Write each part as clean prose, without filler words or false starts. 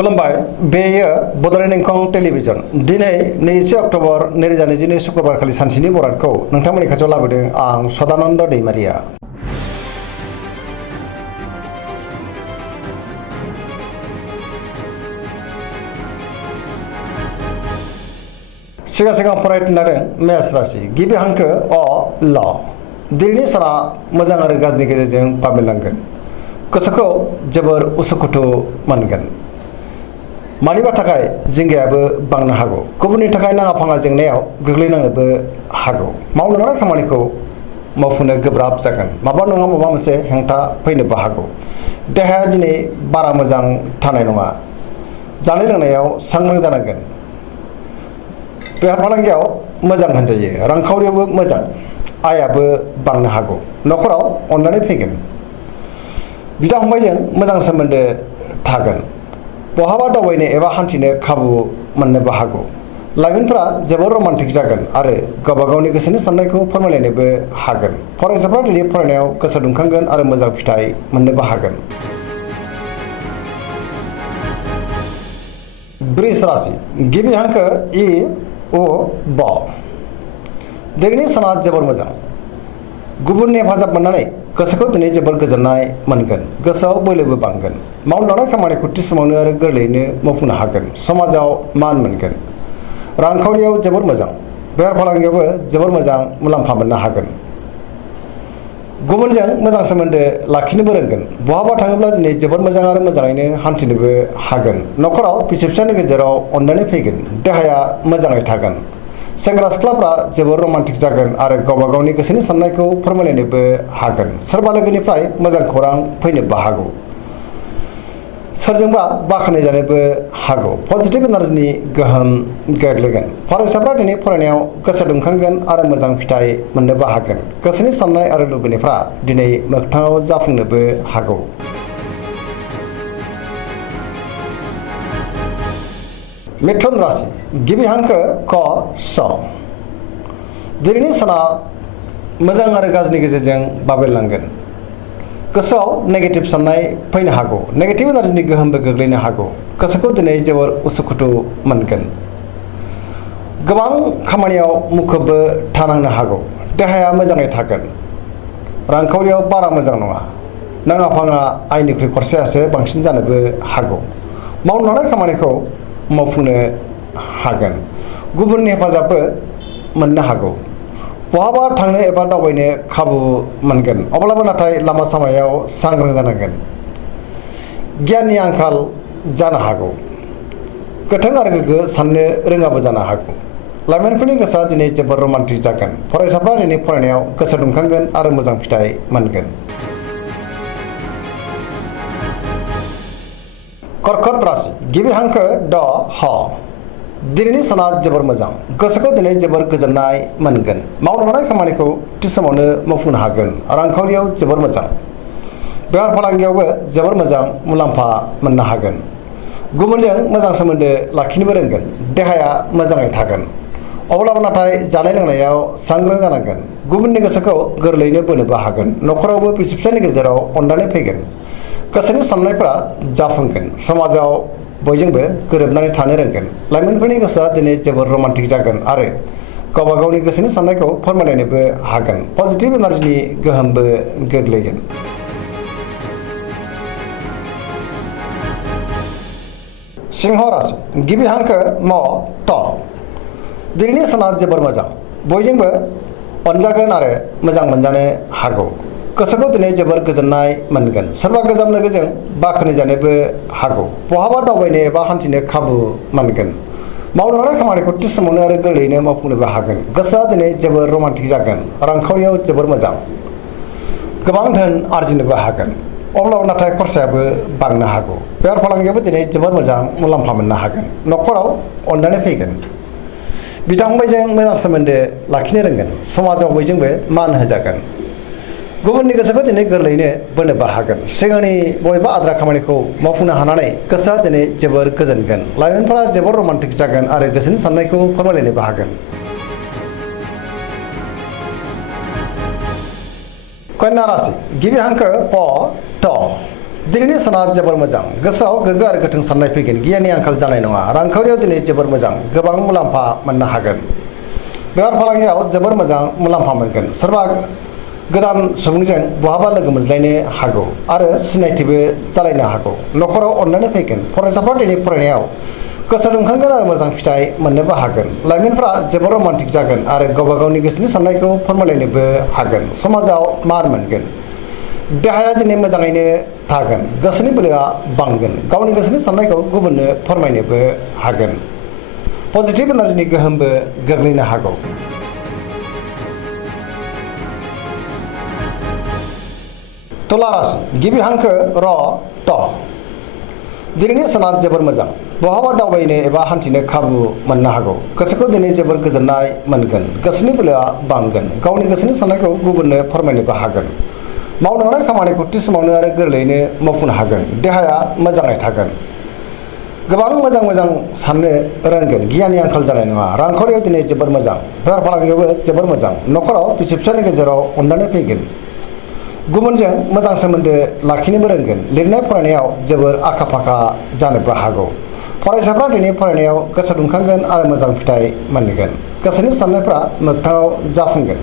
खुलुमबाय बेयो बड'लेण्ड इंखं टेलिभिजन दिनै 2 अक्ट'बर 2022 शुक्रबारखालि सानसेनि बरादखौ नोंथांमोननि खाथियाव लाबोदों आं सदानन्द दैमारिया। सिगां फरायनो लादों मेष राशि गिबि हांखो अ ल दिनैनि साना मोजां आरो गाज्रिनि गेजेरजों बाबेनलांगोन। गोसोखौ जोबोर उसुखुथु मोनगोन। मानिबा थाखाय जिंगायाबो बांनो हागौ। गुबुननि थाखाय नाङा फाङा जेंनायाव गोग्लैनांनोबो हागौ। मावनो लानाय खामानिखौ मावफुंनो गोब्राब जागोन। माबा नङा माबा मोनसे हेंथा फैनोबो हागौ। देहाया दिनै बारा मोजां थानाय नङा। जानाय लोंनायाव सांग्रां जानांगोन। बेफार फालांगियाव मोजां होनजायो। रांखावरियावबो मोजां। आयाबो बांनो हागौ। न'खराव अननानै फैगोन। बिदा फंबायजों मोजां सोमोन्दो थागोन। बहाबा दावबायनो एबा हान्थिनो खाबु मोननोबो हागौ। लाइमोनफोरा जोबोर रमान्टिक जागोन आरो गावबा गावनि गोसोनि साननायखौ फोरमायलायनोबो हागोन। फरायसाफ्रा दिनै फरायनायाव गोसो दुंखांगोन आरो मोजां फिथाइ मोननोबो हागोन। वृष राशि गिबि हांखो इ उ ब दिनैनि साना जोबोर मोजां। गुबुननि हेफाजाब मोननानै गोसोखौ दिनै जोबोर गोजोननाय मोनगोन। गोसोआव बोलोबो बांगोन। मावनो लानाय खामानिखौ थि समावनो आरो गोरलैयैनो मावफुंनो हागोन। समाजाव मान मोनगोन। रांखावरियाव जोबोर मोजां। बेफार फालांगियावबो जोबोर मोजां मुलाम्फा मोननो हागोन। गुबुनजों मोजां सोमोन्दो लाखिनोबो रोंगोन। बहाबा थाङोब्ला दिनै जोबोर मोजां आरो मोजाङैनो हान्थिनोबो हागोन। न'खराव बिसि फिसायनि गेजेराव अननानै फैगोन। देहाया मोजाङै थागोन। सेंग्रा सिख्लाफ्रा जोबोर रमान्टिक जागोन आरो गावबा गावनि गोसोनि साननायखौ फोरमायलायनोबो हागोन। सोरबा लोगोनिफ्राय मोजां खौरां फैनोबो हागौ। सोरजोंबा बाख्नाय जानोबो हागौ। पजिटिभ एनार्जिनि गोहोम गोग्लैगोन। फरायसाफ्रा दिनै फरायनायाव गोसो दुंखांगोन आरो मोजां फिथाइ मोननोबो हागोन। गोसोनि साननाय आरो लुबैनायफ्रा दिनै मोगथाङाव जाफुंनोबो हागौ। मिथुन राशि गिबि हांखो क स दिनैनि साना मोजां आरो गाज्रिनि गेजेरजों बाबेनलांगोन। गोसोआव नेगेटिभ साननाय फैनो हागौ। नेगेटिभ एनार्जिनि गोहोमबो गोग्लैनो हागौ। गोसोखौ दिनै जोबोर उसुखुथु मोनगोन। गोबां खामानियाव मुखुबबो थानांनो हागौ। देहाया मोजाङै थागोन। रांखावरियाव बारा मोजां नङा। नाङा फाङा आयनिख्रुइ खरसायासो बांसिन जानोबो हागौ। मावनो लानाय खामानिखौ मावफुंनो हागोन। गुबुननि हेफाजाबबो मोननो हागौ। बहाबा थांनो एबा दावबायनो खाबु मोनगोन। अब्लाबो नाथाय लामा सामायाव सांग्रां जानांगोन। गियाननि आंखाल जानो हागौ। गोथों आरो गोग्गो साननो रोङाबो जानो हागौ। लाइमोनफोरनि गोसोआ दिनै जोबोर रमान्टिक जागोन। फरायसाफ्रा दिनै फरायनायाव गोसो दुंखांगोन आरो मोजां फिथाइ मोनगोन। कर्कट राशि गिबि हांखो ड ह दिनैनि साना जोबोर मोजां। गोसोखौ दिनै जोबोर गोजोननाय मोनगोन। मावनो लानाय खामानिखौ थि समावनो मावफुंनो हागोन। रांखावरियाव जोबोर मोजां। बेफार फालांगियावबो जोबोर मोजां मुलाम्फा मोननो हागोन। गुबुनजों मोजां सोमोन्दो लाखिनोबो रोंगोन। देहाया मोजाङै थागोन। अब्लाबो नाथाय जानाय लोंनायाव सांग्रां जानांगोन। गुबुननि गोसोखौ गोरलैयैनो बोनोबो हागोन। न'खरावबो बिसि फिसायनि गेजेराव अननानै फैगोन। गोसोनि साननायफ्रा जाफुंगोन। समाजाव बयजोंबो गोरोबनानै थानो रोंगोन। लाइमोनफोरनि गोसोआ दिनै जोबोर रमान्टिक जागोन आरो गावबा गावनि गोसोनि साननायखौ फोरमायलायनोबो हागोन। पजिटिभ एनार्जिनि गोहोमबो गोग्लैगोन। सिंह राशि गिबि हांखो म ट दिनैनि साना जोबोर मोजां। बयजोंबो अनजागोन आरो मोजां मोनजानो हागौ। गोसोखौ दिनै जोबोर गोजोननाय मोनगोन। सोरबा गोजाम लोगोजों बाख्नाय जानोबो हागौ। बहाबा दावबायनो एबा हान्थिनो खाबु मोनगोन। मावनो लानाय खामानिखौ थि समावनो आरो गोरलैयैनो मावफुंनोबो हागोन। गोसोआ दिनै जोबोर रमान्टिक जागोन। रांखावरियाव जोबोर मोजां। गोबां धोन आरजिनोबो हागोन। अब्लाबो नाथाय खरसायाबो बांनो हागौ। बेफार फालांगियावबो दिनै जोबोर मोजां मुलाम्फा मोननो हागोन। न'खराव अननानै फैगोन। बिदा फंबायजों मोजां सोमोन्दो लाखिनो रोंगोन। समाजाव बयजोंबो मान होजागोन। गुबुननि गोसोखौ दिनै गोरलैयैनो बोनोबो हागोन। सिगांनि बबेबा आद्रा खामानिखौ मावफुंनो हानानै गोसोआ दिनै जोबोर गोजोनगोन। लाइमोनफोरा जोबोर रमान्टिक जागोन आरो गोसोनि साननायखौ फोरमायलायनोबो हागोन। कन्या राशि गिबि हांखो प ट दिनैनि साना जोबोर मोजां गोसोआव गोग्गो आरो गोथों साननाय फैगोन गियाननि आंखाल जानाय नङा रांखावरियाव दिनै जोबोर मोजां गोबां मुलाम्फा मोननो हागोन बेफार फालांगियाव जोबोर मोजां मुलाम्फा मोनगोन सोरबा गोदान सुबुंजों बहाबा लोगो मोनज्लायनो हागौ आरो सिनायथिबो जालायनो हागौ न'खराव अननानै फैगोन फरायसाफ्रा दिनै फरायनायाव गोसो दुंखांगोन आरो मोजां फिथाइ मोननोबो हागोन लाइमोनफ्रा जोबोर रमान्टिक जागोन आरो गावबा गावनि गोसोनि साननायखौ फोरमायलायनोबो हागोन समाजाव मान मोनगोन देहाया दिनै मोजाङैनो थागोन गोसोनि बोलोआ बांगोन गावनि गोसोनि साननायखौ गुबुननो फोरमायनोबो हागोन पजिटिभ एनार्जिनि गोहोमबो गोग्लैनो हागौ तुला राशि गिबि हांखो र ट दिनैनि साना जोबोर मोजां बहाबा दावबायनो एबा हान्थिनो खाबु मोननो हागौ गोसोखौ दिनै जोबोर गोजोननाय मोनगोन गोसोनि बोलोआ बांगोन गावनि गोसोनि साननायखौ गुबुननो फोरमायनोबो हागोन मावनो हानाय खामानिखौ थि समावनो आरो गोरलैयैनो मावफुंनो हागोन देहाया मोजाङै थागोन गोबां मोजां साननो रोंगोन गियाननि आंखाल जानाय नङा रांखावरियाव दिनै जोबोर मोजां बेफार फालांगियावबो जोबोर मोजां न'खराव बिसि फिसायनि गेजेराव अननानै फैगोन गुबुनजों मोजां सोमोन्दो लाखिनोबो रोंगोन लिरनाय फरायनायाव जोबोर आखा फाखा जानोबो हागौ फरायसाफ्रा दिनै फरायनायाव गोसो दुंखांगोन आरो मोजां फिथाइ मोनगोन गोसोनि साननायफ्रा मोगथाङाव जाफुंगोन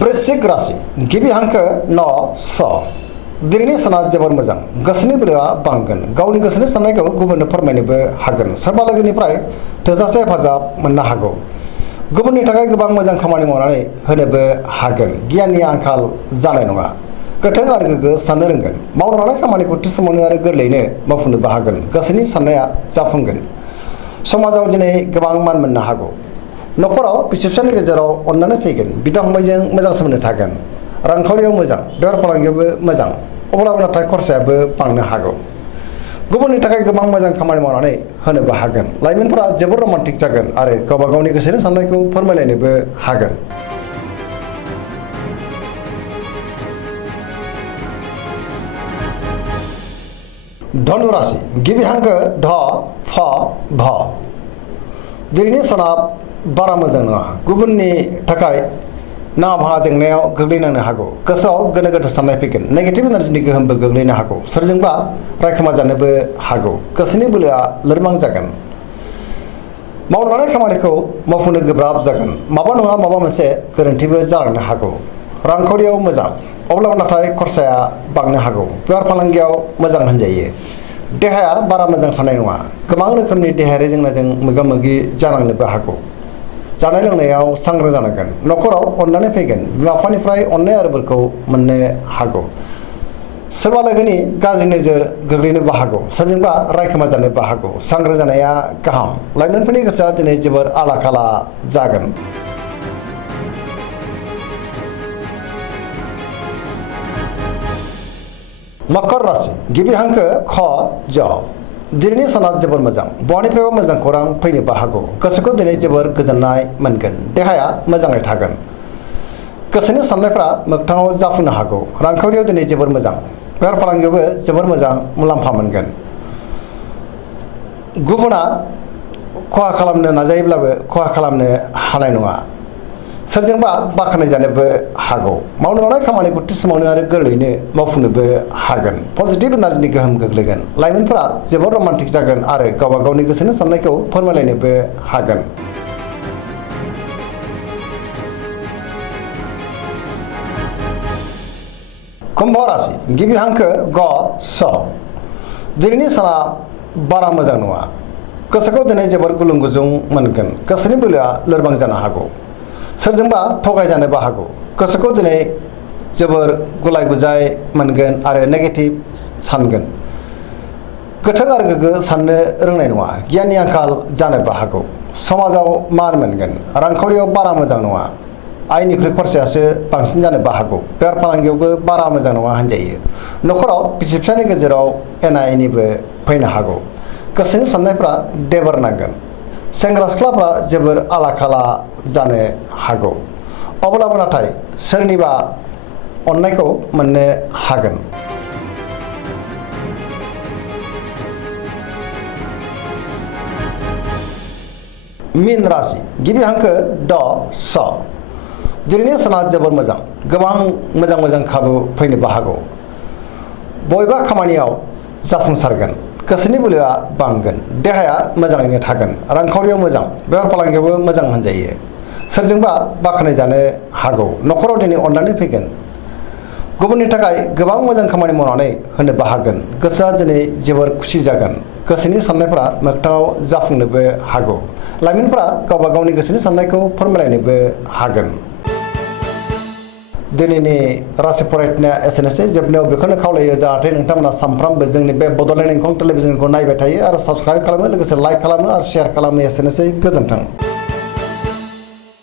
वृश्चिक राशि गिबि हांखो न स दिनैनि साना जोबोर मोजां गोसोनि बोलोआ बांगोन गावनि गोसोनि साननायखौ गुबुननो फोरमायनोबो हागोन सोरबा लोगोनिफ्राय थोजासे हेफाजाब मोननो हागौ गुबुननि थाखाय गोबां मोजां खामानि मावनानै होनोबो हागोन गियाननि आंखाल जानाय नङा गोथों आरो गोग्गो साननो रोंगोन मावनो हानाय खामानिखौ थि समावनो आरो गोरलैयैनो मावफुंनोबो हागोन गोसोनि साननाया जाफुंगोन समाजाव दिनै गोबां मान मोननो हागौ न'खराव बिसि फिसायनि गेजेराव अननानै फैगोन बिदा फंबायजों मोजां सोमोन्दो थागोन रांखावरियाव मोजां बेफार फालांगियावबो मोजां अब्लाबो नाथाय खरसायाबो बांनो हागौ गुबुननि थाखाय गोबां मोजां खामानि मावनानै होनोबो हागोन लाइमोनफोरा जोबोर रमान्टिक जागोन आरो गावबा गावनि गोसोनि साननायखौ फोरमायलायनोबो हागोन धनु राशि गिबि हांखो ध फ भ दिनैनि साना बारा मोजां नङा गुबुननि थाखाय नाङा फाङा जेंनायाव गोग्लैनांनो हागौ गोसोआव गोनो गोथो साननाय फैगोन नेगेटिभ एनार्जिनि गोहोमबो गोग्लैनो हागौ सोरजोंबा रायखोमा जानोबो हागौ गोसोनि बोलोआ लोरबां जागोन मावनो हानाय खामानिखौ मावफुंनो गोब्राब जागोन माबा नङा माबा मोनसे गोरोन्थिबो जालांनो हागौ रांखावरियाव मोजां अब्लाबो नाथाय खरसाया बांनो हागौ बेफार फालांगियाव मोजां होनजायो देहाया बारा मोजां थानाय नङा गोबां रोखोमनि देहायारि जेंनाजों मोगा मोगि जानांनोबो हागौ जानाय लोंनायाव सांग्रां जानांगोन न'खराव अननानै फैगोन बिमा बिफानिफ्राय अननाय आरो बोरखौ मोननो हागौ सोरबा लोगोनि गाज्रि नोजोर गोग्लैनोबो हागौ सोरजोंबा रायखोमा जानोबो हागौ सांग्रां जानाया गाहाम लाइमोनफोरनि गोसोआ दिनै जोबोर आला खाला जागोन मकर राशि गिबि हांखो ख ज दिनैनि साना जोबोर मोजां बहानिफ्रायबो मोजां खौरां फैनोबो हागौ गोसोखौ दिनै जोबोर गोजोननाय मोनगोन देहाया मोजाङै थागोन गोसोनि साननायफ्रा मोगथाङाव जाफुंनो हागौ रांखावरियाव दिनै जोबोर मोजां बेफार फालांगियावबो जोबोर मोजां मुलाम्फा मोनगोन गुबुना खहा खालामनो नाजायोब्लाबो खहा खालामनो हानाय नङा सोरजोंबा बाख्नाय जानोबो हागौ मावनो हानाय खामानिखौ थि समावनो आरो गोरलैयैनो मावफुंनोबो हागोन पजिटिभ एनार्जिनि गोहोम गोग्लैगोन लाइमोनफोरा जोबोर रमान्टिक जागोन आरो गावबा गावनि गोसोनि साननायखौ फोरमायलायनोबो हागोन कुम्भ राशि गिबि हांखो ग स दिनैनि साना बारा मोजां नङा गोसोखौ दिनै जोबोर गुलुं गुजुं मोनगोन गोसोनि बोलोआ लोरबां जानो हागौ सोरजोंबा थगायजानोबो हागौ गोसोखौ दिनै जोबोर गुलाय गुजाय मोनगोन आरो नेगेटिभ सानगोन गोथों आरो गोग्गो साननो रोंनाय नङा गियाननि आंखाल जानोबो हागौ समाजाव मान मोनगोन रांखावरियाव बारा मोजां नङा आयनिख्रुइ खरसायासो बांसिन जानोबो हागौ बेफार फालांगियावबो बारा मोजां नङा होनजायो न'खराव बिसि फिसायनि गेजेराव एना एनिबो फैनो हागौ गोसोनि साननायफ्रा देबर नांगोन सेंग्रा सिख्लाफ्रा जोबोर आला खाला जानो हागौ अब्लाबो नाथाय सोरनिबा अननायखौ मोननो हागोन मीन राशि गिबि हांखो ड स दिनैनि साना जोबोर मोजां गोबां मोजां खाबु फैनोबो हागौ बबेबा खामानियाव जाफुंसारगोन गोसोनि बोलोआ बांगोन देहाया मोजाङैनो थागोन रांखावरियाव मोजां बेफार फालांगियावबो मोजां होनजायो सोरजोंबा बाख्नाय जानो हागौ न'खराव दिनै अननानै फैगोन गुबुननि थाखाय गोबां मोजां खामानि मावनानै होनोबो हागोन गोसोआ दिनै जोबोर खुसि जागोन गोसोनि साननायफोरा मोगथाङाव जाफुंनोबो हागौ लाइमोनफोरा गावबा गावनि गोसोनि साननायखौ फोरमायलायनोबो हागोन दिनैनि राशि फरायनाया एसेनोसै जोबनायाव बेखौनो खावलायो जाहाथे नोंथांमोना सानफ्रामबो जोंनि बे बड'लेण्ड इंखं टेलिभिजनखौ नायबाय थायो आरो साबस्क्राइब खालामो लोगोसे लाइक खालामो आरो शेयार खालामो एसेनोसै गोजोन्थों